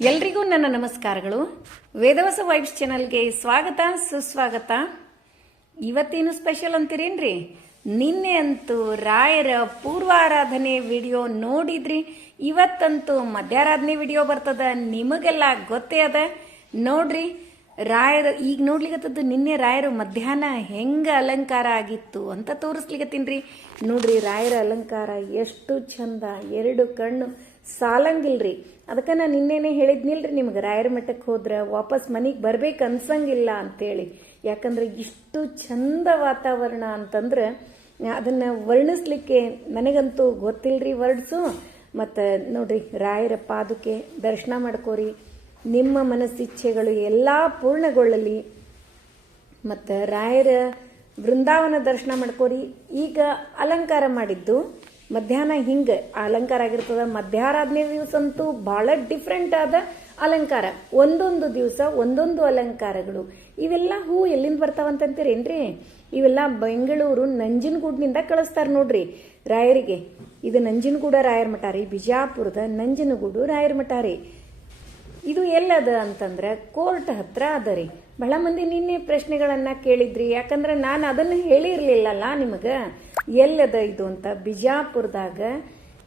ಎಲ್ರಿಗೂ ನನ್ನ ನಮಸ್ಕಾರಗಳು. ವೇದವಸ ವೈಬ್ಸ್ ಚಾನಲ್ಗೆ ಸ್ವಾಗತ, ಸುಸ್ವಾಗತ. ಇವತ್ತೇನು ಸ್ಪೆಷಲ್ ಅಂತೀರೇನ್ರಿ? ನಿನ್ನೆ ಅಂತೂ ರಾಯರ ಪೂರ್ವಾರಾಧನೆ ವಿಡಿಯೋ ನೋಡಿದ್ರಿ. ಇವತ್ತಂತೂ ಮಧ್ಯಾರಾಧನೆ ವಿಡಿಯೋ ಬರ್ತದ, ನಿಮಗೆಲ್ಲ ಗೊತ್ತೇ ಅದ. ನೋಡ್ರಿ, ರಾಯರ, ಈಗ ನೋಡ್ಲಿಕತ್ತದ್ದು ನಿನ್ನೆ ರಾಯರು ಮಧ್ಯಾಹ್ನ ಹೆಂಗ ಅಲಂಕಾರ ಆಗಿತ್ತು ಅಂತ ತೋರಿಸ್ಲಿಕತ್ತೀನ್ರಿ ನೋಡ್ರಿ, ರಾಯರ ಅಲಂಕಾರ ಎಷ್ಟು ಚಂದ, ಎರಡು ಕಣ್ಣು. ಸಾಲಂಗಿಲ್ರಿ. ಅದಕ್ಕೆ ನಾನು ನಿನ್ನೆನೇ ಹೇಳಿದ್ನಿಲ್ರಿ ನಿಮ್ಗೆ ರಾಯರ ಮಠಕ್ಕೆ ಹೋದ್ರೆ ವಾಪಸ್ ಮನೆಗೆ ಬರ್ಬೇಕು ಅನ್ಸಂಗಿಲ್ಲ ಅಂತೇಳಿ. ಯಾಕಂದ್ರೆ ಇಷ್ಟು ಚಂದ ವಾತಾವರಣ ಅಂತಂದ್ರೆ ಅದನ್ನ ವರ್ಣಿಸ್ಲಿಕ್ಕೆ ನನಗಂತೂ ಗೊತ್ತಿಲ್ರಿ ವರ್ಡ್ಸು. ಮತ್ತು ನೋಡ್ರಿ ರಾಯರ ಪಾದುಕೆ ದರ್ಶನ ಮಾಡ್ಕೋರಿ. ನಿಮ್ಮ ಮನಸ್ಸಿಚ್ಛೆಗಳು ಎಲ್ಲ ಪೂರ್ಣಗೊಳ್ಳಲಿ. ಮತ್ತು ರಾಯರ ಬೃಂದಾವನ ದರ್ಶನ ಮಾಡ್ಕೋರಿ. ಈಗ ಅಲಂಕಾರ ಮಾಡಿದ್ದು ಮಧ್ಯಾಹ್ನ ಹಿಂಗೆ ಅಲಂಕಾರ ಆಗಿರ್ತದ. ಮಧ್ಯಾರಾಧನೆ ದಿವಸ ಅಂತೂ ಬಹಳ ಡಿಫ್ರೆಂಟ್ ಆದ ಅಲಂಕಾರ. ಒಂದೊಂದು ದಿವಸ ಒಂದೊಂದು ಅಲಂಕಾರಗಳು. ಇವೆಲ್ಲ ಹೂ ಎಲ್ಲಿಂದ ಬರ್ತಾವಂತಂತೀರೇನ್ರಿ? ಇವೆಲ್ಲ ಬೆಂಗಳೂರು ನಂಜನಗೂಡ್ನಿಂದ ಕಳಿಸ್ತಾರೆ ನೋಡ್ರಿ. ರಾಯರಿಗೆ. ಇದು ನಂಜನಗೂಡ ರಾಯರ ಮಠ ರೀ. ಬಿಜಾಪುರದ ನಂಜನಗೂಡು ರಾಯರ ಮಠ ರೀ. ಇದು ಎಲ್ಲದ ಅಂತಂದ್ರೆ ಕೋರ್ಟ್ ಹತ್ರ ಅದ ರೀ. ಬಹಳ ಮಂದಿ ನಿನ್ನೆ ಪ್ರಶ್ನೆಗಳನ್ನ ಕೇಳಿದ್ರಿ. ಯಾಕಂದ್ರೆ ನಾನು ಅದನ್ನು ಹೇಳಿರ್ಲಿಲ್ಲಲ್ಲ ನಿಮಗ. ಎಲ್ಲದ ಇದು ಅಂತ ಬಿಜಾಪುರದಾಗ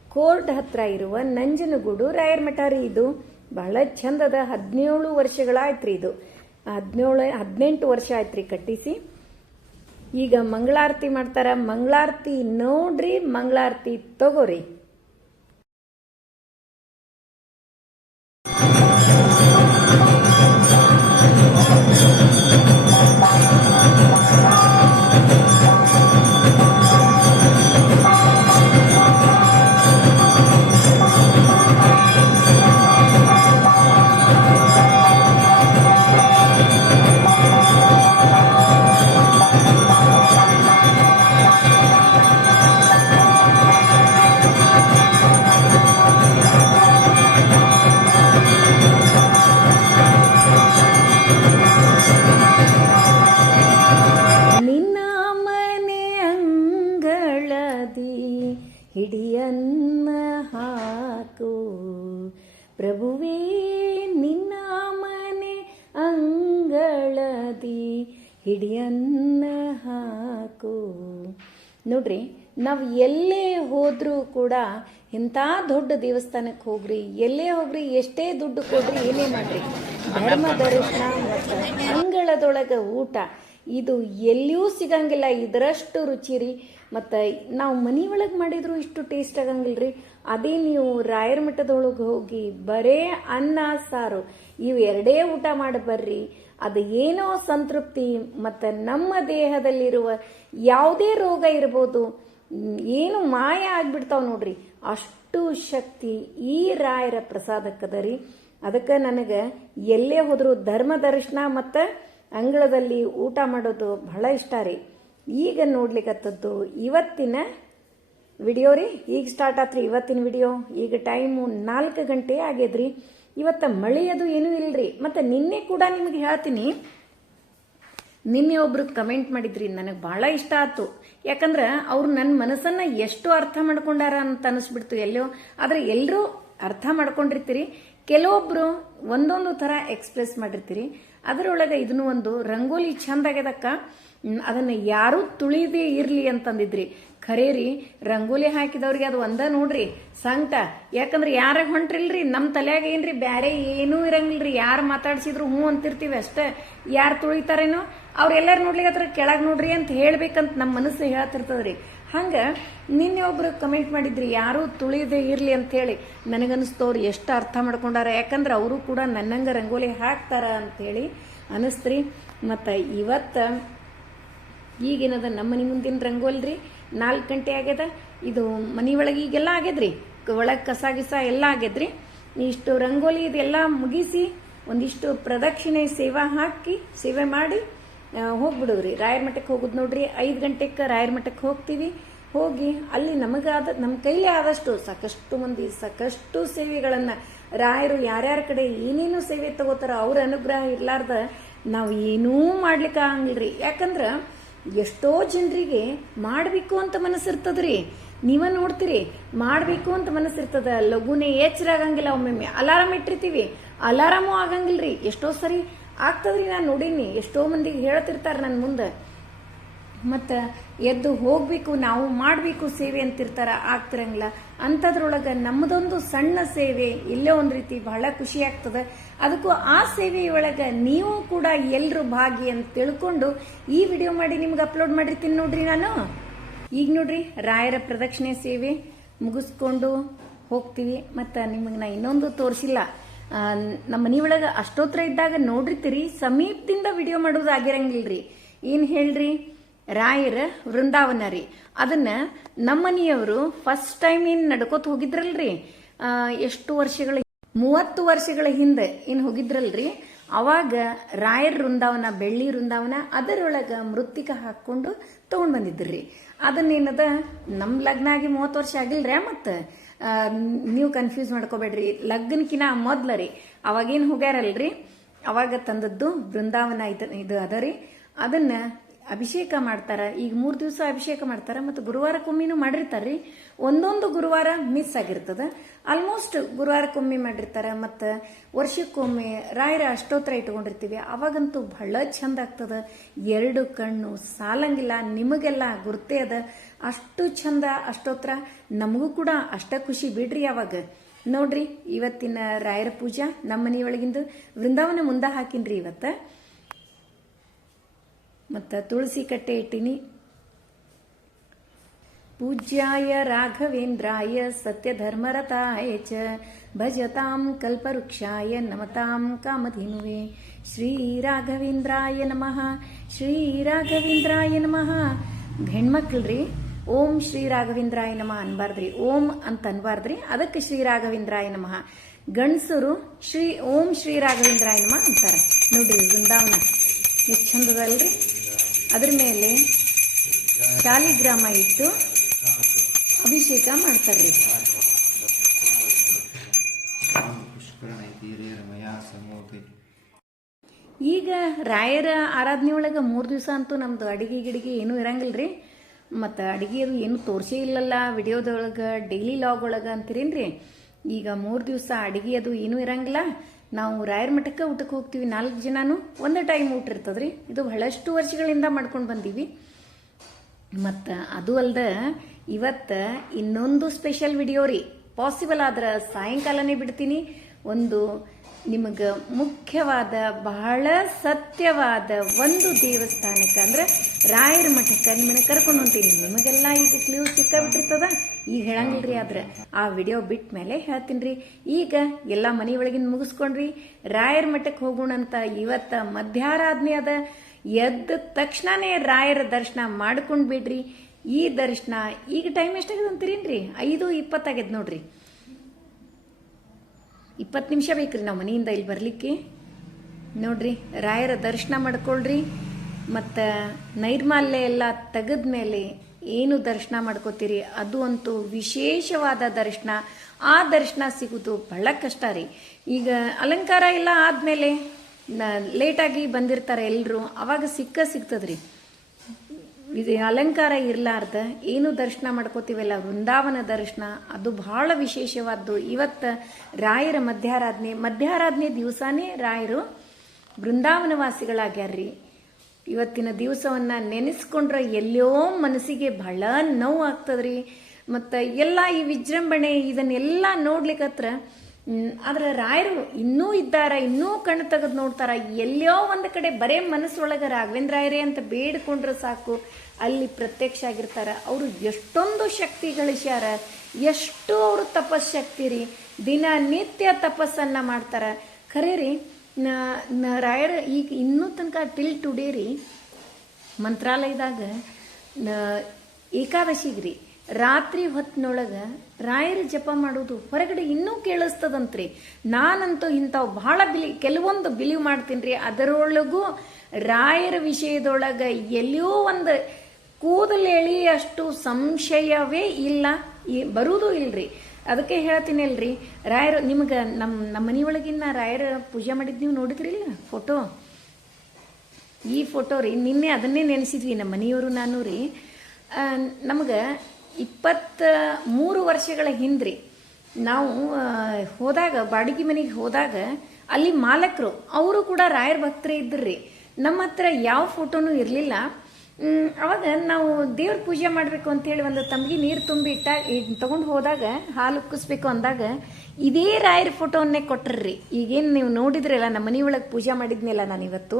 ಕೋರ್ಟ್ ಹತ್ರ ಇರುವ ನಂಜನಗೂಡು ರಾಯರ್ ಮಠ ರೀ ಇದು. ಬಹಳ ಚಂದದ ಹದಿನೇಳು ವರ್ಷಗಳಾಯ್ತ್ರಿ ಇದು. ಹದಿನೇಳು, ಹದಿನೆಂಟು ವರ್ಷ ಆಯ್ತ್ರಿ ಕಟ್ಟಿಸಿ. ಈಗ ಮಂಗಳಾರತಿ ಮಾಡ್ತಾರ. ಮಂಗಳಾರತಿ ನೋಡ್ರಿ, ಮಂಗಳಾರತಿ ತಗೋರಿ. やった! ಹಿಡಿಯನ್ನ ಹಾಕು. ನೋಡ್ರಿ, ನಾವು ಎಲ್ಲೇ ಹೋದರೂ ಕೂಡ ಇಂಥ ದೊಡ್ಡ ದೇವಸ್ಥಾನಕ್ಕೆ ಹೋಗ್ರಿ, ಎಲ್ಲೇ ಹೋಗ್ರಿ, ಎಷ್ಟೇ ದುಡ್ಡು ಕೊಡ್ರಿ, ಏನೇ ಮಾಡ್ರಿ. ಧರ್ಮ ದರ್ಶನ ಮತ್ತು ಅಂಗಳದೊಳಗೆ ಊಟ, ಇದು ಎಲ್ಲಿಯೂ ಸಿಗಂಗಿಲ್ಲ, ಇದರಷ್ಟು ರುಚಿ ರೀ. ಮತ್ತು ನಾವು ಮನಿ ಒಳಗೆ ಮಾಡಿದ್ರು ಇಷ್ಟು ಟೇಸ್ಟ್ ಆಗಂಗಿಲ್ಲ ರೀ ಅದೇ ನೀವು ರಾಯರ ಮಠದೊಳಗೆ ಹೋಗಿ ಬರೇ ಅನ್ನ, ಸಾರು, ಇವು ಎರಡೇ ಊಟ ಮಾಡಿ ಬರ್ರಿ. ಅದು ಏನೋ ಸಂತೃಪ್ತಿ, ಮತ್ತು ನಮ್ಮ ದೇಹದಲ್ಲಿರುವ ಯಾವುದೇ ರೋಗ ಇರ್ಬೋದು ಏನು ಮಾಯ ಆಗ್ಬಿಡ್ತಾವ ನೋಡ್ರಿ. ಅಷ್ಟು ಶಕ್ತಿ ಈ ರಾಯರ ಪ್ರಸಾದಕ್ಕದ ರೀ. ಅದಕ್ಕೆ ನನಗೆ ಎಲ್ಲೇ ಹೋದರೂ ಧರ್ಮ ದರ್ಶನ ಮತ್ತು ಅಂಗಳದಲ್ಲಿ ಊಟ ಮಾಡೋದು ಬಹಳ ಇಷ್ಟ ರೀ. ಈಗ ನೋಡ್ಲಿಕ್ಕತ್ತದ್ದು ಇವತ್ತಿನ ವಿಡಿಯೋ ರೀ. ಈಗ ಸ್ಟಾರ್ಟ್ ಆತ್ರಿ ಇವತ್ತಿನ ವಿಡಿಯೋ. ಈಗ ಟೈಮು ನಾಲ್ಕು ಗಂಟೆ ಆಗ್ಯದ್ರಿ. ಇವತ್ತ ಮಳೆಯದು ಏನೂ ಇಲ್ರಿ. ಮತ್ತು ನಿನ್ನೆ ಕೂಡ ನಿಮಗೆ ಹೇಳ್ತೀನಿ. ನಿನ್ನೆ ಒಬ್ರು ಕಮೆಂಟ್ ಮಾಡಿದ್ರಿ, ನನಗೆ ಭಾಳ ಇಷ್ಟ ಆಯ್ತು. ಯಾಕಂದ್ರೆ ಅವ್ರು ನನ್ನ ಮನಸ್ಸನ್ನು ಎಷ್ಟು ಅರ್ಥ ಮಾಡ್ಕೊಂಡಾರ ಅಂತ ಅನಿಸ್ಬಿಡ್ತು ಎಲ್ಲೋ. ಆದರೆ ಎಲ್ಲರೂ ಅರ್ಥ ಮಾಡ್ಕೊಂಡಿರ್ತೀರಿ. ಕೆಲವೊಬ್ರು ಒಂದೊಂದು ಥರ ಎಕ್ಸ್ಪ್ರೆಸ್ ಮಾಡಿರ್ತೀರಿ. ಅದರೊಳಗೆ ಇದನ್ನು ಒಂದು ರಂಗೋಲಿ ಚಂದ ಆಗ್ಯದಕ್ಕ ಹ್ಮ್, ಅದನ್ನ ಯಾರೂ ತುಳಿದೇ ಇರಲಿ ಅಂತಂದಿದ್ರಿ. ಖರೆ ರೀ ರಂಗೋಲಿ ಹಾಕಿದವ್ರಿಗೆ ಅದು ಒಂದ ನೋಡ್ರಿ ಸಂಕಟ. ಯಾಕಂದ್ರೆ ಯಾರ ಹೊಂಟ್ರಿಲ್ರಿ ನಮ್ಮ ತಲೆಯಾಗ ಏನ್ರಿ ಬೇರೆ ಏನೂ ಇರಂಗಿಲ್ರಿ. ಯಾರು ಮಾತಾಡ್ಸಿದ್ರು ಹ್ಞೂ ಅಂತಿರ್ತೀವಿ ಅಷ್ಟೇ. ಯಾರು ತುಳಿತಾರೇನೋ ಅವ್ರೆಲ್ಲರೂ ನೋಡ್ಲಿಕ್ಕೆ ಕೆಳಗೆ ನೋಡ್ರಿ ಅಂತ ಹೇಳ್ಬೇಕಂತ ನಮ್ಮ ಮನಸ್ಸು ಹೇಳ್ತಿರ್ತದ್ರಿ ಹಂಗ ನಿನ್ನೆ ಒಬ್ಬರು ಕಮೆಂಟ್ ಮಾಡಿದ್ರಿ, ಯಾರೂ ತುಳಿದೇ ಇರ್ಲಿ ಅಂತ ಹೇಳಿ ನನಗನ್ನಿಸ್ತವ್ರು ಎಷ್ಟು ಅರ್ಥ ಮಾಡ್ಕೊಂಡಾರ. ಯಾಕಂದ್ರೆ ಅವರು ಕೂಡ ನನ್ನಂಗ ರಂಗೋಲಿ ಹಾಕ್ತಾರ ಅಂತೇಳಿ ಅನಿಸ್ತ್ರಿ ಮತ್ತು ಇವತ್ತು ಈಗೇನದ ನಮ್ಮ ಮನೆ ಮುಂದಿನ ರಂಗೋಲ್ರಿ? ನಾಲ್ಕು ಗಂಟೆ ಆಗ್ಯದ. ಇದು ಮನೆ ಒಳಗೆ ಈಗೆಲ್ಲ ಆಗ್ಯದ್ರಿ? ಒಳಗೆ ಕಸ ಗಿಸ ಎಲ್ಲ ಆಗ್ಯದ್ರಿ? ಇಷ್ಟು ರಂಗೋಲಿ ಇದೆಲ್ಲ ಮುಗಿಸಿ ಒಂದಿಷ್ಟು ಪ್ರದಕ್ಷಿಣೆ ಸೇವಾ ಹಾಕಿ, ಸೇವೆ ಮಾಡಿ ಹೋಗ್ಬಿಡೋದ್ರಿ. ರಾಯರ ಮಠಕ್ಕೆ ಹೋಗುದು ನೋಡ್ರಿ, ಐದು ಗಂಟೆಗೆ ರಾಯರ ಮಠಕ್ಕೆ ಹೋಗ್ತೀವಿ. ಹೋಗಿ ಅಲ್ಲಿ ನಮಗಾದ ನಮ್ಮ ಕೈಲಿ ಆದಷ್ಟು ಸಾಕಷ್ಟು ಮಂದಿ, ಸಾಕಷ್ಟು ಸೇವೆಗಳನ್ನು ರಾಯರು ಯಾರ್ಯಾರ ಕಡೆ ಏನೇನು ಸೇವೆ ತಗೋತಾರ ಅವ್ರ ಅನುಗ್ರಹ ಇರಲಾರ್ದ ನಾವು ಏನೂ ಮಾಡ್ಲಿಕ್ಕೆ ಆಗಂಗಿಲ್ರಿ. ಯಾಕಂದ್ರೆ ಎಷ್ಟೋ ಜನರಿಗೆ ಮಾಡಬೇಕು ಅಂತ ಮನಸ್ಸಿರ್ತದ್ರಿ. ನೀವ ನೋಡ್ತೀರಿ, ಮಾಡಬೇಕು ಅಂತ ಮನಸ್ಸಿರ್ತದ. ಲಘುನೇ ಎಚ್ಚರ ಆಗಂಗಿಲ್ಲ ಒಮ್ಮೊಮ್ಮೆ. ಅಲಾರಾಮ್ ಇಟ್ಟಿರ್ತೀವಿ. ಅಲಾರಾಮು ಆಗಂಗಿಲ್ರಿ. ಎಷ್ಟೋ ಸರಿ ಆಗ್ತದ್ರಿ, ನಾನು ನೋಡೀನಿ. ಎಷ್ಟೋ ಮಂದಿಗೆ ಹೇಳ್ತಿರ್ತಾರೆ ನನ್ನ ಮುಂದೆ. ಮತ್ತು ಎದ್ದು ಹೋಗಬೇಕು, ನಾವು ಮಾಡಬೇಕು ಸೇವೆ ಅಂತಿರ್ತಾರ, ಆಗ್ತಿರಂಗಿಲ್ಲ. ಅಂಥದ್ರೊಳಗೆ ನಮ್ಮದೊಂದು ಸಣ್ಣ ಸೇವೆ, ಇಲ್ಲೇ ಒಂದು ರೀತಿ ಬಹಳ ಖುಷಿ ಆಗ್ತದೆ. ಅದಕ್ಕೂ ಆ ಸೇವೆಯೊಳಗೆ ನೀವು ಕೂಡ ಎಲ್ಲರೂ ಭಾಗಿ ಅಂತ ತಿಳ್ಕೊಂಡು ಈ ವಿಡಿಯೋ ಮಾಡಿ ನಿಮ್ಗೆ ಅಪ್ಲೋಡ್ ಮಾಡಿರ್ತೀನಿ ನೋಡ್ರಿ ನಾನು. ಈಗ ನೋಡ್ರಿ, ರಾಯರ ಪ್ರದಕ್ಷಿಣೆ ಸೇವೆ ಮುಗಿಸ್ಕೊಂಡು ಹೋಗ್ತೀವಿ. ಮತ್ತು ನಿಮಗೆ ನಾ ಇನ್ನೊಂದು ತೋರಿಸಿಲ್ಲ. ಆ, ಮನಿ ಒಳಗೆ ಅಷ್ಟೋತ್ರ ಇದ್ದಾಗ ನೋಡಿರ್ತೀರಿ ಸಮೀಪದಿಂದ ವಿಡಿಯೋ ಮಾಡೋದು ಆಗಿರಂಗಿಲ್ರಿ. ಏನು ಹೇಳ್ರಿ? ರಾಯರ ವೃಂದಾವನ ರೀ. ಅದನ್ನ ನಮ್ಮ ಮನೆಯವರು ಫಸ್ಟ್ ಟೈಮ್ ಏನು ನಡ್ಕೋತ ಹೋಗಿದ್ರಲ್ರಿ? ಎಷ್ಟು ವರ್ಷಗಳ ಮೂವತ್ತು ವರ್ಷಗಳ ಹಿಂದೆ ಏನು ಹೋಗಿದ್ರಲ್ರಿ? ಅವಾಗ ರಾಯರ ವೃಂದಾವನ ಬೆಳ್ಳಿ ವೃಂದಾವನ ಅದರೊಳಗೆ ಮೃತ್ತಿಕ ಹಾಕ್ಕೊಂಡು ತಗೊಂಡ್ ಬಂದಿದ್ರಿ. ಅದನ್ನೇನದ ನಮ್ಮ ಲಗ್ನ ಆಗಿ ಮೂವತ್ತು ವರ್ಷ ಆಗಿಲ್ರ ಮತ್ತೆ? ನೀವು ಕನ್ಫ್ಯೂಸ್ ಮಾಡ್ಕೋಬೇಡ್ರಿ. ಲಗ್ನಕಿನ ಮೊದ್ಲ ರೀ. ಅವಾಗೇನು ಹೋಗ್ಯಾರಲ್ರಿ? ಅವಾಗ ತಂದದ್ದು ಬೃಂದಾವನ ಇದು ಇದು ಅದ ರೀ. ಅದನ್ನ ಅಭಿಷೇಕ ಮಾಡ್ತಾರ. ಈಗ ಮೂರು ದಿವಸ ಅಭಿಷೇಕ ಮಾಡ್ತಾರ ಮತ್ತು ಗುರುವಾರಕ್ಕೊಮ್ಮೆನು ಮಾಡಿರ್ತಾರ್ರಿ ಒಂದೊಂದು ಗುರುವಾರ ಮಿಸ್ ಆಗಿರ್ತದ. ಆಲ್ಮೋಸ್ಟ್ ಗುರುವಾರಕ್ಕೊಮ್ಮೆ ಮಾಡಿರ್ತಾರ ಮತ್ತು ವರ್ಷಕ್ಕೊಮ್ಮೆ ರಾಯರ ಅಷ್ಟೋತ್ರ ಇಟ್ಕೊಂಡಿರ್ತೀವಿ. ಅವಾಗಂತೂ ಬಹಳ ಚಂದ ಆಗ್ತದ. ಎರಡು ಕಣ್ಣು ಸಾಲಂಗಿಲ್ಲ, ನಿಮಗೆಲ್ಲ ಗುರ್ತೇ ಅದ. ಅಷ್ಟು ಚಂದ, ಅಷ್ಟೋತ್ರ ನಮಗೂ ಕೂಡ ಅಷ್ಟ ಖುಷಿ ಬಿಡ್ರಿ ಅವಾಗ. ನೋಡ್ರಿ, ಇವತ್ತಿನ ರಾಯರ ಪೂಜಾ ನಮ್ಮ ಮನೆಯೊಳಗಿಂದು ವೃಂದಾವನ ಮುಂದೆ ಹಾಕಿನ್ರಿ ಇವತ್ತ. ಮತ್ತು ತುಳಸಿ ಕಟ್ಟೆ ಇಟ್ಟಿನಿ. ಪೂಜ್ಯಾಯ ರಾಘವೇಂದ್ರಾಯ ಸತ್ಯಧರ್ಮರತಾಯ ಚ ಭಜತಾಂ ಕಲ್ಪವೃಕ್ಷಾಯ ನಮತಾಂ ಕಾಮಧೇನುವೆ. ಶ್ರೀ ರಾಘವೇಂದ್ರಾಯ ನಮಃ, ಶ್ರೀ ರಾಘವೇಂದ್ರಾಯ ನಮಃ. ಹೆಣ್ಮಕ್ಳ್ರಿ ಓಂ ಶ್ರೀ ರಾಘವೇಂದ್ರಾಯ ನಮಃ ಅನ್ಬಾರ್ದ್ರಿ. ಓಂ ಅಂತ ಅನ್ಬಾರ್ದ್ರಿ. ಅದಕ್ಕೆ ಶ್ರೀ ರಾಘವೇಂದ್ರಾಯ ನಮಃ. ಗಂಡಸರು ಶ್ರೀ ಓಂ ಶ್ರೀ ರಾಘವೇಂದ್ರಾಯ ನಮಃ ಅಂತಾರೆ. ನೋಡ್ರಿ, ವೃಂದಾವನ. ಎಷ್ಟು ಚಂದದಲ್ರಿ. ಅದ್ರ ಮೇಲೆ ಶಾಲಿಗ್ರಾಮ ಇಟ್ಟು ಅಭಿಷೇಕ ಮಾಡ್ತಾರ್ರಿ. ಈಗ ರಾಯರ ಆರಾಧನೆ ಒಳಗೆ ಮೂರು ದಿವಸ ಅಂತೂ ನಮ್ದು ಅಡಿಗೆ ಗಿಡಿಗೆ ಏನೂ ಇರಂಗಿಲ್ಲ ರೀ ಮತ್ತು ಅಡುಗೆ ಅದು ಏನು ತೋರಿಸೇ ಇಲ್ಲಲ್ಲ ವಿಡಿಯೋದೊಳಗೆ ಡೈಲಿ ಲಾಗ್ ಒಳಗೆ ಅಂತೀರೇನ್ರಿ? ಈಗ ಮೂರು ದಿವಸ ಅಡುಗೆ ಅದು ಏನೂ ಇರಂಗಿಲ್ಲ. ನಾವು ರಾಯರ ಮಠಕ್ಕೆ ಊಟಕ್ಕೆ ಹೋಗ್ತೀವಿ, ನಾಲ್ಕು ಜನಾನು ಒಂದು ಟೈಮ್ ಊಟ ಇರ್ತದ್ರಿ. ಇದು ಬಹಳಷ್ಟು ವರ್ಷಗಳಿಂದ ಮಾಡ್ಕೊಂಡು ಬಂದೀವಿ. ಮತ್ತು ಅದು ಅಲ್ಲದೆ ಇವತ್ತು ಇನ್ನೊಂದು ಸ್ಪೆಷಲ್ ವಿಡಿಯೋ ರೀ. ಪಾಸಿಬಲ್ ಆದ್ರೆ ಸಾಯಂಕಾಲನೇ ಬಿಡ್ತೀನಿ. ಒಂದು ನಿಮಗೆ ಮುಖ್ಯವಾದ, ಬಹಳ ಸತ್ಯವಾದ ಒಂದು ದೇವಸ್ಥಾನಕ್ಕೆ ಅಂದ್ರೆ ರಾಯರ ಮಠಕ್ಕೆ ನಿಮ್ಮನ್ನ ಕರ್ಕೊಂಡು ಹೊಂಟೀನಿ ನಿಮಗೆಲ್ಲ ಈಗ ಕ್ಲೂ ಸಿಕ್ಕಾಬಿಟ್ಟಿರ್ತದ? ಈಗ ಹೇಳಂಗಿಲ್ರಿ ಆದ್ರೆ. ಆ ವಿಡಿಯೋ ಬಿಟ್ಟ ಮೇಲೆ ಹೇಳ್ತೀನಿ ರೀ ಈಗ ಎಲ್ಲ ಒಳಗಿಂದ ಮುಗಿಸ್ಕೊಂಡ್ರಿ. ರಾಯರ ಮಠಕ್ಕೆ ಹೋಗೋಣ ಅಂತ ಇವತ್ತ ಮಧ್ಯಾರಾಧನೆ ಅದ. ಎದ್ದ ತಕ್ಷಣನೇ ರಾಯರ ದರ್ಶನ ಮಾಡ್ಕೊಂಡು ಬಿಡ್ರಿ. ಈ ದರ್ಶನ ಈಗ ಟೈಮ್ ಎಷ್ಟಾಗದಂತೀರೇನ್ರಿ? ಐದು ಇಪ್ಪತ್ತಾಗ್ಯದ ನೋಡ್ರಿ. ಇಪ್ಪತ್ತು ನಿಮಿಷ ಬೇಕ್ರಿ ನಾವು ಮನೆಯಿಂದ ಇಲ್ಲಿ ಬರಲಿಕ್ಕೆ. ನೋಡ್ರಿ, ರಾಯರ ದರ್ಶನ ಮಾಡ್ಕೊಳ್ರಿ, ಮತ್ತು ನೈರ್ಮಾಲ್ಯ ಎಲ್ಲ ತೆಗೆದ ಮೇಲೆ ಏನು ದರ್ಶನ ಮಾಡ್ಕೋತೀರಿ? ಅದು ಅಂತೂ ವಿಶೇಷವಾದ ದರ್ಶನ. ಆ ದರ್ಶನ ಸಿಗೋದು ಬಹಳ ಕಷ್ಟ ರೀ. ಈಗ ಅಲಂಕಾರ ಎಲ್ಲ ಆದಮೇಲೆ ಲೇಟಾಗಿ ಬಂದಿರ್ತಾರೆ ಎಲ್ಲರೂ ಅವಾಗ ಸಿಕ್ಕ ಸಿಗ್ತದ್ರಿ. ಇದು ಅಲಂಕಾರ ಇರಲಾರ್ದ, ಏನು ದರ್ಶನ ಮಾಡ್ಕೋತೀವಲ್ಲ, ವೃಂದಾವನ ದರ್ಶನ, ಅದು ಬಹಳ ವಿಶೇಷವಾದ್ದು. ಇವತ್ತು ರಾಯರ ಮಧ್ಯಾರಾಧನೆ ಮಧ್ಯಾರಾಧನೆ ದಿವಸನೇ ರಾಯರು ಬೃಂದಾವನ ವಾಸಿಗಳಾಗ್ಯಾರ್ರಿ ಇವತ್ತಿನ ದಿವಸವನ್ನ ನೆನೆಸ್ಕೊಂಡ್ರೆ ಎಲ್ಲೋ ಮನಸ್ಸಿಗೆ ಬಹಳ ನೋವು ಆಗ್ತದ್ರಿ ಮತ್ತು ಎಲ್ಲ ಈ ವಿಜೃಂಭಣೆ, ಇದನ್ನೆಲ್ಲ ನೋಡ್ಲಿಕ್ಕತ್ರ ಆದ್ರೆ ರಾಯರು ಇನ್ನೂ ಇದ್ದಾರ, ಇನ್ನೂ ಕಣ್ಣು ತೆಗೆದು ನೋಡ್ತಾರ? ಎಲ್ಲೋ ಒಂದು ಕಡೆ ಬರೇ ಮನಸ್ಸೊಳಗೆ ರಾಘವೇಂದ್ರ ರಾಯರೇ ಅಂತ ಬೇಡ್ಕೊಂಡ್ರೆ ಸಾಕು. ಅಲ್ಲಿ ಪ್ರತ್ಯಕ್ಷ ಆಗಿರ್ತಾರ. ಅವರು ಎಷ್ಟೊಂದು ಶಕ್ತಿ ಗಳಿಸ್ಯಾರ ಎಷ್ಟು ಅವರು ತಪಸ್ಶಕ್ತಿ ರೀ ದಿನ ನಿತ್ಯ ತಪಸ್ಸನ್ನ ಮಾಡ್ತಾರ. ಖರೇ ರೀ ರಾಯರ ಈಗ ಇನ್ನೂ ತನಕ ಟಿಲ್ ಟುಡೇ ರೀ ಮಂತ್ರಾಲಯದಾಗ ಏಕಾದಶಿಗ್ರಿ. ರಾತ್ರಿ ಹೊತ್ತಿನೊಳಗೆ ರಾಯರ ಜಪ ಮಾಡೋದು ಹೊರಗಡೆ ಇನ್ನೂ ಕೇಳಿಸ್ತದಂತ್ರಿ. ನಾನಂತೂ ಇಂಥವು ಬಹಳ ಬಿಲಿ, ಕೆಲವೊಂದು ಬಿಲೀವ್ ಮಾಡ್ತೀನಿ ರೀ ಅದರೊಳಗೂ ರಾಯರ ವಿಷಯದೊಳಗೆ ಎಲ್ಲಿಯೋ ಒಂದು ಕೂದಲೆಳಿ ಅಷ್ಟು ಸಂಶಯವೇ ಇಲ್ಲ ಬರುವುದೂ ಇಲ್ರಿ. ಅದಕ್ಕೆ ಹೇಳ್ತೀನಿ ಅಲ್ರಿ ರಾಯರು ನಿಮ್ಗೆ ನಮ್ಮ ನಮ್ಮ ಮನೆಯೊಳಗಿನ ರಾಯರ ಪೂಜೆ ಮಾಡಿದ್ದು ನೀವು ನೋಡಿದ್ರಿಲ್ಲ ಫೋಟೋ? ಈ ಫೋಟೋ ರೀ, ನಿನ್ನೆ ಅದನ್ನೇ ನೆನೆಸಿದ್ವಿ ನಮ್ಮ ಮನೆಯವರು ನಾನು ರೀ ನಮ್ಗೆ ಇಪ್ಪತ್ತ ಮೂರು ವರ್ಷಗಳ ಹಿಂದ್ರಿ ನಾವು ಹೋದಾಗ, ಬಾಡಿಗೆ ಮನೆಗೆ ಹೋದಾಗ ಅಲ್ಲಿ ಮಾಲಕರು, ಅವರು ಕೂಡ ರಾಯರ ಭಕ್ತರೇ ಇದ್ರಿ. ನಮ್ಮ ಹತ್ರ ಯಾವ ಫೋಟೋನು ಇರಲಿಲ್ಲ. ಅವಾಗ ನಾವು ದೇವ್ರ ಪೂಜೆ ಮಾಡಬೇಕು ಅಂತೇಳಿ ಒಂದು ತಂಬಿಗೆ ನೀರು ತುಂಬಿ ಇಟ್ಟ ತಗೊಂಡು ಹೋದಾಗ, ಹಾಲು ಉಕ್ಕಿಸ್ಬೇಕು ಅಂದಾಗ ಇದೇ ರಾಯರ ಫೋಟೋವನ್ನೇ ಕೊಟ್ಟರ್ರಿ ಈಗೇನು ನೀವು ನೋಡಿದ್ರಲ್ಲ, ನಮ್ಮ ಮನೆಯೊಳಗೆ ಪೂಜೆ ಮಾಡಿದ್ನಲ್ಲ ನಾನು ಇವತ್ತು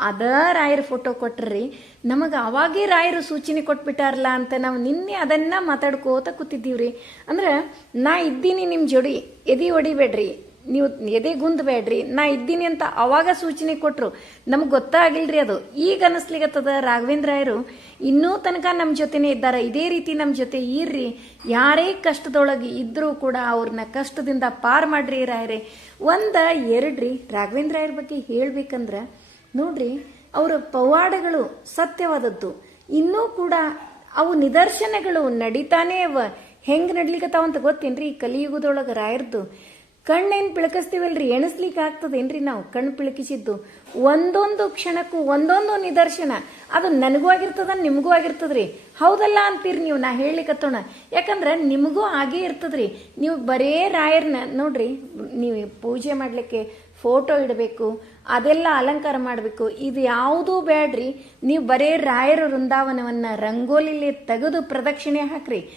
ಅದ ರಾಯರ ಫೋಟೋ ಕೊಟ್ರಿ. ನಮಗೆ ಅವಾಗೇ ರಾಯರು ಸೂಚನೆ ಕೊಟ್ಬಿಟ್ಟಾರಲ್ಲ ಅಂತ ನಾವು ನಿನ್ನೆ ಅದನ್ನ ಮಾತಾಡ್ಕೋತ ಕೂತಿದ್ದೀವ್ರಿ. ಅಂದ್ರೆ, ನಾ ಇದ್ದೀನಿ ನಿಮ್ಮ ಜೋಡಿ, ಎದಿ ಹೊಡಿಬೇಡ್ರಿ ನೀವು ಎದೆ ಗುಂದ್ಬೇಡ್ರಿ. ನಾ ಇದ್ದೀನಿ ಅಂತ ಅವಾಗ ಸೂಚನೆ ಕೊಟ್ರು. ನಮ್ಗೆ ಗೊತ್ತಾಗಿಲ್ರಿ ಅದು. ಈಗ ಅನಿಸ್ಲಿಗತ್ತದ ರಾಘವೇಂದ್ರ ರಾಯರು, ಇನ್ನೂ ತನಕ ನಮ್ಮ ಜೊತೆನೇ ಇದ್ದಾರೆ. ಇದೇ ರೀತಿ ನಮ್ಮ ಜೊತೆ ಇರ್ರಿ. ಯಾರೇ ಕಷ್ಟದೊಳಗೆ ಇದ್ದರೂ ಕೂಡ ಅವ್ರನ್ನ ಕಷ್ಟದಿಂದ ಪಾರ್ ಮಾಡ್ರಿ ರಾಯರೇ. ಒಂದ ಎರಡ್ರಿ, ರಾಘವೇಂದ್ರ ರಾಯರ ಬಗ್ಗೆ ಹೇಳ್ಬೇಕಂದ್ರ ನೋಡ್ರಿ, ಅವರ ಪವಾಡಗಳು ಸತ್ಯವಾದದ್ದು. ಇನ್ನೂ ಕೂಡ ಅವು ನಿದರ್ಶನಗಳು, ನಡೀತಾನೇ ಅವ ಹೆಂಗ್ ನಡ್ಲಿಕ್ಕತ್ತಾವ ಅಂತ ಗೊತ್ತೇನ್ರಿ? ಈ ಕಲಿಯುಗದೊಳಗ ರಾಯರ್ದು, ಕಣ್ಣೇನ್ ಪಿಳಕಿಸ್ತೀವಲ್ರಿ? ಎಣಿಸ್ಲಿಕ್ಕೆ ಆಗ್ತದೇನ್ರಿ ನಾವು? ಕಣ್ಣು ಪಿಳಕಿಸಿದ್ದು. ಒಂದೊಂದು ಕ್ಷಣಕ್ಕೂ ಒಂದೊಂದು ನಿದರ್ಶನ. ಅದು ನನಗೂ ಆಗಿರ್ತದ, ನಿಮಗೂ ಆಗಿರ್ತದ್ರಿ. ಹೌದಲ್ಲ ಅಂತೀರಿ ನೀವು? ನಾ ಹೇಳಿಕತ್ತೋಣ ಯಾಕಂದ್ರೆ ನಿಮಗೂ ಆಗೇ ಇರ್ತದ್ರಿ. ನೀವು ಬರೇ ರಾಯರ್ನ, ನೋಡ್ರಿ, ನೀವು ಪೂಜೆ ಮಾಡ್ಲಿಕ್ಕೆ ಫೋಟೋ ಇಡಬೇಕು ಅದೆಲ್ಲ ಅಲಂಕಾರ ಮಾಡಬೇಕು. ಇದು ಯಾವುದೂ ಬೇಡ್ರಿ ನೀವು ಬರೇ ರಾಯರ ವೃಂದಾವನವನ್ನು ರಂಗೋಲಿಲಿ ತೆಗೆದು ಪ್ರದಕ್ಷಿಣೆ ಹಾಕ್ರಿ.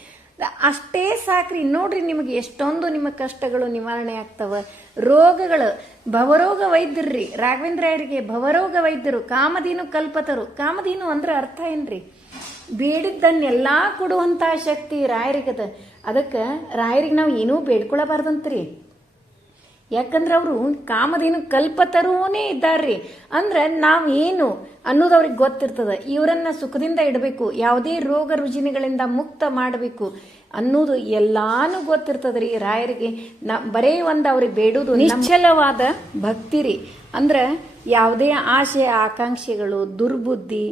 ಅಷ್ಟೇ ಸಾಕ್ರಿ. ನೋಡ್ರಿ ನಿಮಗೆ ಎಷ್ಟೊಂದು ನಿಮ್ಮ ಕಷ್ಟಗಳು ನಿವಾರಣೆ ಆಗ್ತವ. ರೋಗಗಳು, ಭವರೋಗ ವೈದ್ಯರ್ರಿ. ರಾಘವೇಂದ್ರ ರಾಯರಿಗೆ ಭವರೋಗ ವೈದ್ಯರು, ಕಾಮಧೀನು ಕಲ್ಪತರು. ಕಾಮಧೀನು ಅಂದ್ರೆ ಅರ್ಥ ಏನ್ರಿ? ಬೇಡಿದ್ದನ್ನೆಲ್ಲಾ ಕೊಡುವಂತಹ ಶಕ್ತಿ ರಾಯರಿಗದ. ಅದಕ್ಕೆ ರಾಯರಿಗೆ ನಾವು ಏನೂ ಬೇಡ್ಕೊಳಬಾರ್ದಂತ್ರಿ. ಯಾಕಂದ್ರೆ ಅವರು ಕಾಮಧೇನು ಕಲ್ಪತರೂನೇ ಇದ್ದಾರ್ರಿ. ಅಂದ್ರೆ ನಾವ್ ಏನು ಅನ್ನೋದು ಅವ್ರಿಗೆ ಗೊತ್ತಿರ್ತದ. ಇವರನ್ನ ಸುಖದಿಂದ ಇಡಬೇಕು ಯಾವುದೇ ರೋಗ ರುಜಿನಗಳಿಂದ ಮುಕ್ತ ಮಾಡಬೇಕು ಅನ್ನೋದು ಎಲ್ಲಾನು ಗೊತ್ತಿರ್ತದ್ರಿ ರಾಯರಿಗೆ. ನ ಬರೇ ಒಂದು ಅವ್ರಿಗೆ ಬೇಡುದು ನಿಶ್ಚಲವಾದ ಭಕ್ತಿ ರೀ ಅಂದ್ರೆ ಯಾವುದೇ ಆಶೆ ಆಕಾಂಕ್ಷೆಗಳು ದುರ್ಬುದ್ಧಿ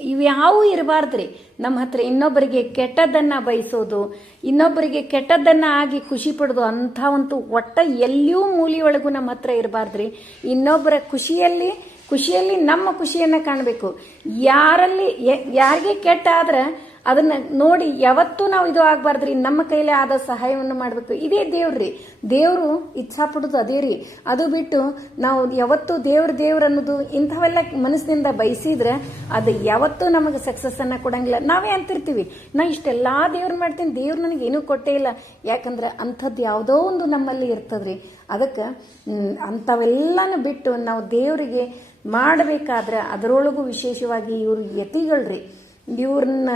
ಇವ್ಯಾವೂ ಇರಬಾರ್ದ್ರಿ. ನಮ್ಮ ಹತ್ರ ಇನ್ನೊಬ್ಬರಿಗೆ ಕೆಟ್ಟದ್ದನ್ನ ಬಯಸೋದು ಇನ್ನೊಬ್ಬರಿಗೆ ಕೆಟ್ಟದ್ದನ್ನ ಆಗಿ ಖುಷಿ ಪಡೋದು ಅಂಥವಂತೂ ಒಟ್ಟ ಎಲ್ಲಿಯೂ ಮೂಲಿಯೊಳಗೂ ನಮ್ಮ ಹತ್ರ ಇರಬಾರ್ದ್ರಿ. ಇನ್ನೊಬ್ಬರ ಖುಷಿಯಲ್ಲಿ ಖುಷಿಯಲ್ಲಿ ನಮ್ಮ ಖುಷಿಯನ್ನ ಕಾಣಬೇಕು. ಯಾರಲ್ಲಿ ಯಾರಿಗೆ ಕೆಟ್ಟ ಆದ್ರೆ ಅದನ್ನ ನೋಡಿ ಯಾವತ್ತೂ ನಾವು ಇದು ಆಗ್ಬಾರ್ದ್ರಿ. ನಮ್ಮ ಕೈಲೇ ಆದ ಸಹಾಯವನ್ನು ಮಾಡಬೇಕು. ಇದೇ ದೇವ್ರಿ ದೇವ್ರು ಇಚ್ಛಾ ಪಡೋದು ಅದೇ ರೀ. ಅದು ಬಿಟ್ಟು ನಾವು ಯಾವತ್ತೂ ದೇವ್ರ ದೇವ್ರ ಅನ್ನೋದು ಇಂಥವೆಲ್ಲ ಮನಸ್ಸಿನಿಂದ ಬಯಸಿದ್ರೆ ಅದು ಯಾವತ್ತೂ ನಮಗೆ ಸಕ್ಸಸ್ ಅನ್ನ ಕೊಡಂಗಿಲ್ಲ. ನಾವೇ ಅಂತಿರ್ತೀವಿ. ನಾ ಇಷ್ಟೆಲ್ಲಾ ದೇವ್ರ ಮಾಡ್ತೀನಿ. ದೇವ್ರು ನನಗೆ ಏನೂ ಕೊಟ್ಟೇ ಇಲ್ಲ. ಯಾಕಂದ್ರೆ ಅಂಥದ್ದು ಯಾವುದೋ ಒಂದು ನಮ್ಮಲ್ಲಿ ಇರ್ತದ್ರಿ. ಅದಕ್ಕೆ ಅಂಥವೆಲ್ಲನೂ ಬಿಟ್ಟು ನಾವು ದೇವರಿಗೆ ಮಾಡಬೇಕಾದ್ರೆ ಅದರೊಳಗೂ ವಿಶೇಷವಾಗಿ ಇವರು ಯತಿಗಳ್ರಿ. ಇವ್ರನ್ನ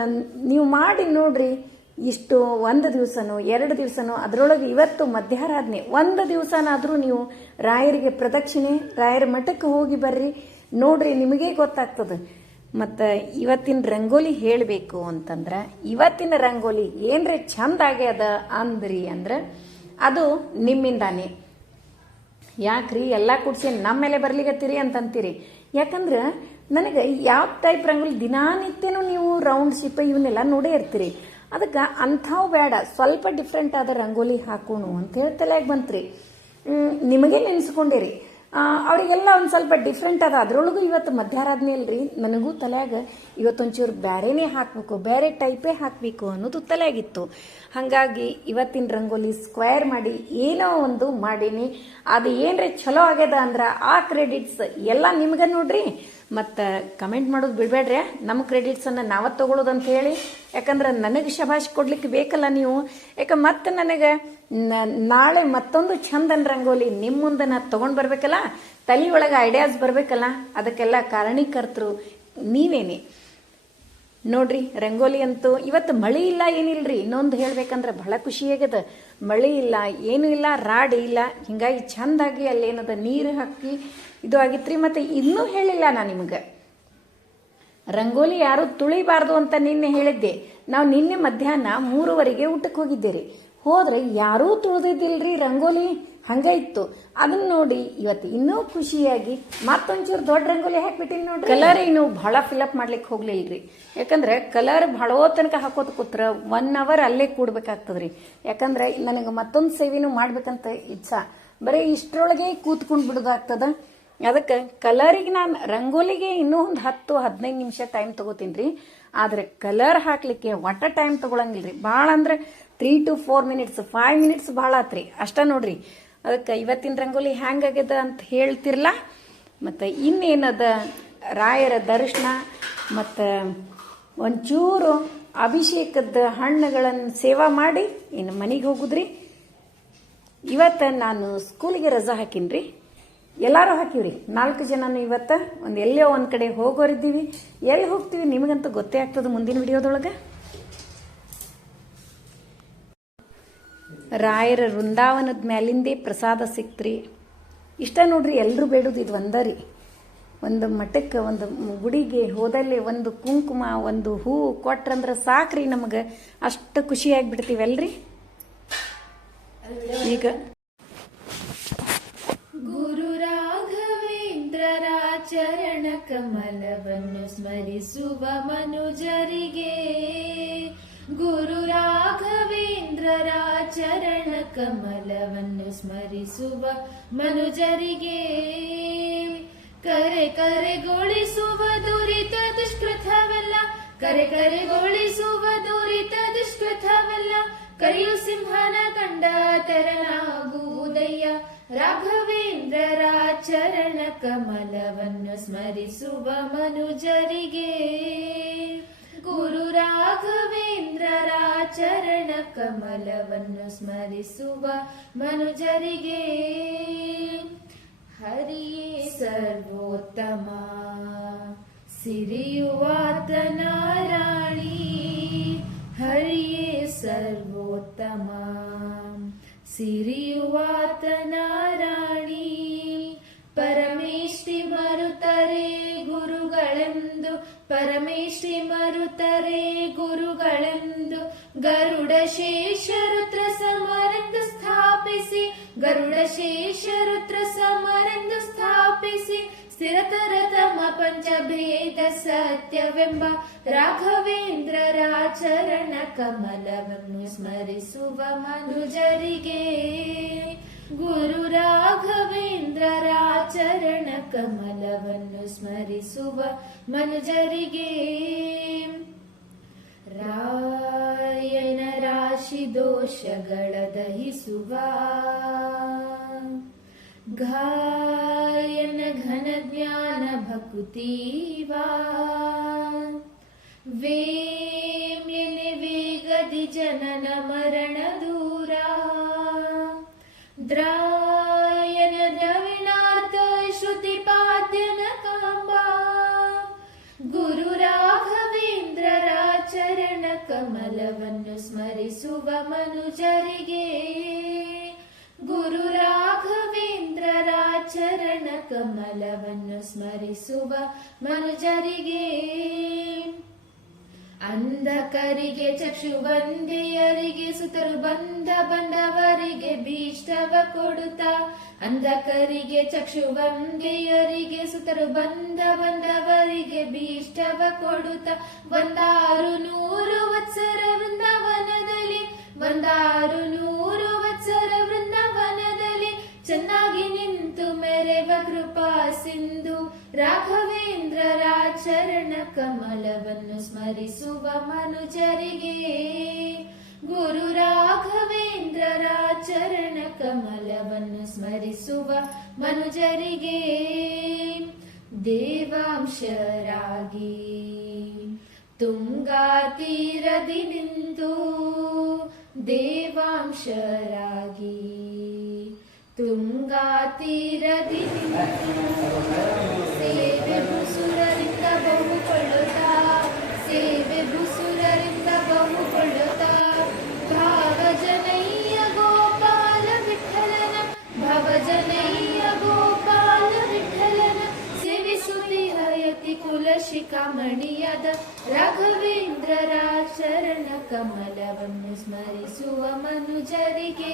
ನೀವು ಮಾಡಿ ನೋಡ್ರಿ, ಇಷ್ಟು ಒಂದು ದಿವಸನೋ, ಎರಡು ದಿವಸನೋ, ಅದರೊಳಗೆ ಇವತ್ತು ಮಧ್ಯಾರಾಧನೆ ಒಂದು ದಿವಸನಾದರೂ ನೀವು ರಾಯರಿಗೆ ಪ್ರದಕ್ಷಿಣೆ, ರಾಯರ ಮಠಕ್ಕೆ ಹೋಗಿ ಬರ್ರಿ, ನೋಡ್ರಿ ನಿಮಗೇ ಗೊತ್ತಾಗ್ತದೆ. ಮತ್ತು ಇವತ್ತಿನ ರಂಗೋಲಿ ಹೇಳಬೇಕು ಅಂತಂದ್ರೆ, ಇವತ್ತಿನ ರಂಗೋಲಿ ಏನ್ರಿ ಚಂದ ಆಗ್ಯದ ಅಂದ್ರಿ ಅಂದ್ರೆ, ಅದು ನಿಮ್ಮಿಂದಾನೆ. ಯಾಕ್ರಿ? ಎಲ್ಲ ಕೂಡ್ಸಿ ನಮ್ಮ ಮೇಲೆ ಬರ್ಲಿಕತ್ತೀರಿ ಅಂತಂತೀರಿ. ಯಾಕಂದ್ರೆ ನನಗೆ ಯಾವ ಟೈಪ್ ರಂಗೋಲಿ ದಿನಾನಿತ್ಯನೂ ನೀವು ರೌಂಡ್ ಶಿಪ್ ಇವನ್ನೆಲ್ಲ ನೋಡೇ ಇರ್ತೀರಿ. ಅದಕ್ಕೆ ಅಂಥವು ಬೇಡ. ಸ್ವಲ್ಪ ಡಿಫ್ರೆಂಟ್ ಆದ ರಂಗೋಲಿ ಹಾಕೋಣು ಅಂತ ಹೇಳಿ ತಲೆಯಾಗ ಬಂತ್ರಿ. ನಿಮಗೆ ನೆನೆಸ್ಕೊಂಡಿರಿ. ಅವರಿಗೆಲ್ಲ ಒಂದು ಸ್ವಲ್ಪ ಡಿಫ್ರೆಂಟ್ ಅದ ಅದ್ರೊಳಗೂ ಇವತ್ತು ಮಧ್ಯಾರಾಧನೆ ಅಲ್ರಿ ನನಗೂ ತಲೆಯಾಗ ಇವತ್ತೊಂಚೂರು ಬೇರೆನೇ ಹಾಕಬೇಕು ಬೇರೆ ಟೈಪೇ ಹಾಕಬೇಕು ಅನ್ನೋದು ತಲೆಯಾಗಿತ್ತು. ಹಾಗಾಗಿ ಇವತ್ತಿನ ರಂಗೋಲಿ ಸ್ಕ್ವೇರ್ ಮಾಡಿ ಏನೋ ಒಂದು ಮಾಡೀನಿ. ಅದು ಏನ್ರೀ ಚಲೋ ಆಗ್ಯದ ಅಂದ್ರೆ ಆ ಕ್ರೆಡಿಟ್ಸ್ ಎಲ್ಲ ನಿಮ್ಗೆ ನೋಡ್ರಿ. ಮತ್ತು ಕಮೆಂಟ್ ಮಾಡೋದು ಬಿಡಬೇಡ್ರಿ. ನಮ್ಮ ಕ್ರೆಡಿಟ್ಸನ್ನು ನಾವ ತಗೊಳ್ಳೋದು ಅಂತ ಹೇಳಿ ಯಾಕಂದ್ರೆ ನನಗೆ ಶಬಾಷ್ ಕೊಡ್ಲಿಕ್ಕೆ ಬೇಕಲ್ಲ ನೀವು. ಯಾಕೆ ಮತ್ತೆ ನನಗೆ ನಾಳೆ ಮತ್ತೊಂದು ಚಂದನ್ ರಂಗೋಲಿ ನಿಮ್ಮ ಮುಂದೆ ನಾ ತೊಗೊಂಡು ಬರಬೇಕಲ್ಲ? ತಲೆಯೊಳಗೆ ಐಡಿಯಾಸ್ ಬರಬೇಕಲ್ಲ? ಅದಕ್ಕೆಲ್ಲ ಕಾರಣೀಕರ್ತರು ನೀವೇನೆ ನೋಡ್ರಿ, ರಂಗೋಲಿ ಅಂತೂ ಇವತ್ತು ಮಳಿ ಇಲ್ಲ, ಏನಿಲ್ರಿ? ಇನ್ನೊಂದು ಹೇಳ್ಬೇಕಂದ್ರೆ ಬಹಳ ಖುಷಿ ಆಗ್ಯದ. ಮಳಿ ಇಲ್ಲ, ಏನೂ ಇಲ್ಲ, ರಾಡಿ ಇಲ್ಲ. ಹಿಂಗಾಗಿ ಚಂದಾಗಿ ಅಲ್ಲೇನದ ನೀರು ಹಾಕಿ ಇದು ಆಗಿತ್ರಿ, ಮತ್ತೆ ಇನ್ನೂ ಹೇಳಿಲ್ಲ ನಾನು ನಿಮಗೆ. ರಂಗೋಲಿ ಯಾರು ತುಳಿಬಾರ್ದು ಅಂತ ನಿನ್ನೆ ಹೇಳಿದ್ದೆ. ನಾವು ನಿನ್ನೆ ಮಧ್ಯಾಹ್ನ ಮೂರುವರೆಗೆ ಊಟಕ್ಕೆ ಹೋಗಿದ್ದೇರಿ. ಹೋದ್ರೆ ಯಾರೂ ತುಳಿದಿದ್ದಿಲ್ರಿ ರಂಗೋಲಿ? ಹಂಗ ಇತ್ತು ಅದನ್ನ ನೋಡಿ ಇವತ್ತು ಇನ್ನೂ ಖುಷಿಯಾಗಿ ಮತ್ತೊಂಚೂರು ದೊಡ್ಡ ರಂಗೋಲಿ ಹಾಕ್ಬಿಟ್ಟಿನಿ ನೋಡ್ರಿ. ಕಲರ್ ಏನು ಬಹಳ ಫಿಲಪ್ ಮಾಡ್ಲಿಕ್ಕೆ ಹೋಗ್ಲಿಲ್ರಿ. ಯಾಕಂದ್ರೆ ಕಲರ್ ಬಹಳ ತನಕ ಹಾಕೋದು ಕೂತ್ರ ಒನ್ ಅವರ್ ಅಲ್ಲೇ ಕೂಡ್ಬೇಕಾಗ್ತದ್ರಿ. ಯಾಕಂದ್ರೆ ನನಗೆ ಮತ್ತೊಂದು ಸೇವೆನೂ ಮಾಡ್ಬೇಕಂತ ಇಚ್ಛಾ. ಬರೀ ಇಷ್ಟರೊಳಗೆ ಕೂತ್ಕೊಂಡ್ ಬಿಡೋದಾಗ್ತದ. ಅದಕ್ಕೆ ಕಲರಿಗೆ ನಾನು ರಂಗೋಲಿಗೆ ಇನ್ನೂ ಒಂದು ಹತ್ತು, ಹದಿನೈದು ನಿಮಿಷ ಟೈಮ್ ತಗೋತೀನಿ ರೀ ಆದರೆ ಕಲರ್ ಹಾಕ್ಲಿಕ್ಕೆ ಒಟ್ಟ ಟೈಮ್ ತಗೊಳಂಗಿಲ್ರಿ. ಭಾಳ ಅಂದ್ರೆ three to four minutes five minutes ಭಾಳ ಆತ್ರಿ. ಅಷ್ಟ ನೋಡ್ರಿ. ಅದಕ್ಕೆ ಇವತ್ತಿನ ರಂಗೋಲಿ ಹ್ಯಾಂಗಾಗ್ಯದ ಅಂತ ಹೇಳ್ತಿರ್ಲ? ಮತ್ತು ಇನ್ನೇನದ? ರಾಯರ ದರ್ಶನ, ಮತ್ತು ಒಂಚೂರು ಅಭಿಷೇಕದ ಹಣ್ಣುಗಳನ್ನು ಸೇವಾ ಮಾಡಿ ಇನ್ನು ಮನೆಗೆ ಹೋಗುದ್ರಿ. ಇವತ್ತು ನಾನು ಸ್ಕೂಲಿಗೆ ರಜಾ ಹಾಕಿನ್ರಿ. ಎಲ್ಲರೂ ಹಾಕಿವ್ರಿ. ನಾಲ್ಕು ಜನನು ಇವತ್ತು ಒಂದು ಎಲ್ಲೋ ಒಂದು ಕಡೆ ಹೋಗೋರಿದ್ದೀವಿ. ಎಲ್ಲಿ ಹೋಗ್ತೀವಿ ನಿಮಗಂತೂ ಗೊತ್ತೇ ಆಗ್ತದೆ ಮುಂದಿನ ವಿಡಿಯೋದೊಳಗೆ. ರಾಯರ ವೃಂದಾವನದ ಮ್ಯಾಲಿಂದೇ ಪ್ರಸಾದ ಸಿಕ್ತ್ರಿ. ಇಷ್ಟ ನೋಡ್ರಿ ಎಲ್ಲರೂ ಬೇಡೋದು ಇದು ಒಂದ ರೀ. ಒಂದು ಮಠಕ್ಕೆ, ಒಂದು ಗುಡಿಗೆ ಹೋದಲ್ಲಿ ಒಂದು ಕುಂಕುಮ, ಒಂದು ಹೂ ಕೊಟ್ರಂದ್ರೆ ಸಾಕ್ರಿ ನಮಗೆ. ಅಷ್ಟು ಖುಷಿಯಾಗಿ ಈಗ ಗುರು ರಾಘವೇಂದ್ರರ ಚರಣ ಕಮಲವನ್ನು ಸ್ಮರಿಸುವ ಮನುಜರಿಗೆ. ಗುರು ರಾಘವೇಂದ್ರರ ಚರಣ ಕಮಲವನ್ನು ಸ್ಮರಿಸುವ ಮನುಜರಿಗೆ. ಕರೆ ಕರೆಗೊಳಿಸುವ ದುರಿತ ದುಷ್ಕೃತವಲ್ಲ, ಕರೆ ಕರೆಗೊಳಿಸುವ ದುರಿತ ದುಷ್ಕೃತವಲ್ಲ, ಕರೆಯು ಸಿಂಹನ ಕಂಡ ತೆರನಾಗುವುದಯ್ಯ ರಾಘವೇಂದ್ರರ ಚರಣ ಕಮಲವನ್ನು ಸ್ಮರಿಸುವ ಮನುಜರಿಗೆ. ಗುರು ರಾಘವೇಂದ್ರರ ಚರಣ ಕಮಲವನ್ನು ಸ್ಮರಿಸುವ ಮನುಜರಿಗೆ. ಹರಿಯೇ ಸರ್ವೋತ್ತಮ ಸಿರಿಯುವಾತನ ರಾಣಿ ಹರಿಯೇ ಸರ್ವೋತ್ತಮ, ಸಿರಿಯುವಾತ ಪರಮೇಶ್ವರಿ ಮರುತರೆ ಗುರುಗಳೆಂದು ಗರುಡ ಶೇಷರುದ್ರ ಸಮರೆಂದು ಸ್ಥಾಪಿಸಿ ಗರುಡ ಶೇಷರುದ್ರ ಸಮರೆಂದು ಸ್ಥಾಪಿಸಿ ಸ್ಥಿರತರ ತಮ ಪಂಚಭೇದ ಸತ್ಯವೆಂಬ ರಾಘವೇಂದ್ರರ ಚರಣ ಕಮಲವನ್ನು ಸ್ಮರಿಸುವ ಮನುಜರಿಗೆ. ಗುರು ರಾಘವೇಂದ್ರರ ಚರಣ ಕಮಲವನ್ನು ಸ್ಮರಿಸುವ ಮನುಜರಿಗೆ ರಾಯನ ರಾಶಿ ದೋಷಗಳ ದಹಿಸುವ ಗಾಯನ ಘನ ಜ್ಞಾನ ಭಕುತೀವಾ ವೇಮ್ಯನೆ ವೇಗದಿ ಜನನ ಮರಣ ಕಮಲವನ್ನು ಸ್ಮರಿಸುವ ಮನುಜರಿಗೆ ಗುರು ರಾಘವೇಂದ್ರರ ಚರಣ ಕಮಲವನ್ನು ಸ್ಮರಿಸುವ ಮನುಜರಿಗೆ ಅಂಧಕರಿಗೆ ಚಕ್ಷುವಂದೆಯರಿಗೆ ಸುತರು ಬಂದ ಬಂದವರಿಗೆ ಬೀಷ್ಟವ ಕೊಡುತ್ತಾ. ಅಂಧಕರಿಗೆ ಚಕ್ಷುವಂದೆಯರಿಗೆ ಸುತರು ಬಂದ ಬಂದವರಿಗೆ ಬೀಷ್ಟವ ಕೊಡುತ್ತಾ. ಬಂದಾರು ನೂರು ವತ್ಸರ ವೃಂದಾವನದಲ್ಲಿ ಬಂದಾರು ನೂರು ವತ್ಸರ ವೃಂದಾವನದಲ್ಲಿ, ಚೆನ್ನಾಗಿ ಮೆರೆವ ಕೃಪಾ ಸಿಂಧು ರಾಘವೇಂದ್ರರ ಚರಣ ಕಮಲವನ್ನು ಸ್ಮರಿಸುವ ಮನುಜರಿಗೆ. ಗುರು ರಾಘವೇಂದ್ರರ ಚರಣ ಕಮಲವನ್ನು ಸ್ಮರಿಸುವ ಮನುಜರಿಗೆ. ದೇವಾಂಶರಾಗಿ ತುಂಗಾ ತೀರದಿ ನಿಂತು ದೇವಾಂಶರಾಗಿ ತುಂಗಾ ತೀರದಿ ನಿಂತು ಸೇವೆ ಭುಸುರರಿಂದ ಬಹುಕೊಳ್ಳುತ್ತಾ ಸೇವೆ ಭುಸುರರಿಂದ ಬಹುಕೊಳ್ಳುತ್ತಾ ಭಾವಜನಯ್ಯ ಗೋಪಾಲ ವಿಠಲನ ಭವಜನಯ್ಯ ಗೋಪಾಲ ವಿಠಲನ ಸೇವಿಸುತ್ತಿಹಯತಿ ಕುಲ ಶಿಖಾಮಣಿಯಾದ ರಾಘವೇಂದ್ರರ ಚರಣ ಕಮಲವನ್ನು ಸ್ಮರಿಸುವ ಮನುಜರಿಗೆ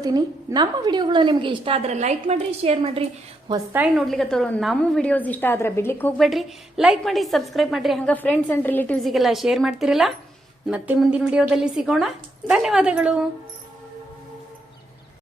ಆಯ್ತು ಅನ್ಕೋತೀನಿ ನಮ್ಮ ವಿಡಿಯೋಗಳು ನಿಮಗೆ ಇಷ್ಟ ಆದ್ರೆ ಲೈಕ್ ಮಾಡ್ರಿ ಶೇರ್ ಮಾಡ್ರಿ. ನೋಡ್ಲಿಕ್ಕೆ ನಮ್ಮ ವಿಡಿಯೋಸ್ ಇಷ್ಟ ಆದ್ರೆ ಬಿಡ್ಲಿಕ್ಕೆ ಹೋಗ್ಬೇಡ್ರಿ. ಲೈಕ್ ಮಾಡಿ ಸಬ್ಸ್ಕ್ರೈಬ್ ಮಾಡ್ರಿ. ಹಂಗೆ ಫ್ರೆಂಡ್ಸ್ ಅಂಡ್ ರಿಲೇಟಿವ್ಸಿಗೆಲ್ಲ ಶೇರ್ ಮಾಡ್ತಿರಲ್ಲ? ಮತ್ತೆ ಮುಂದಿನ ವಿಡಿಯೋದಲ್ಲಿ ಸಿಗೋಣ. ಧನ್ಯವಾದಗಳು.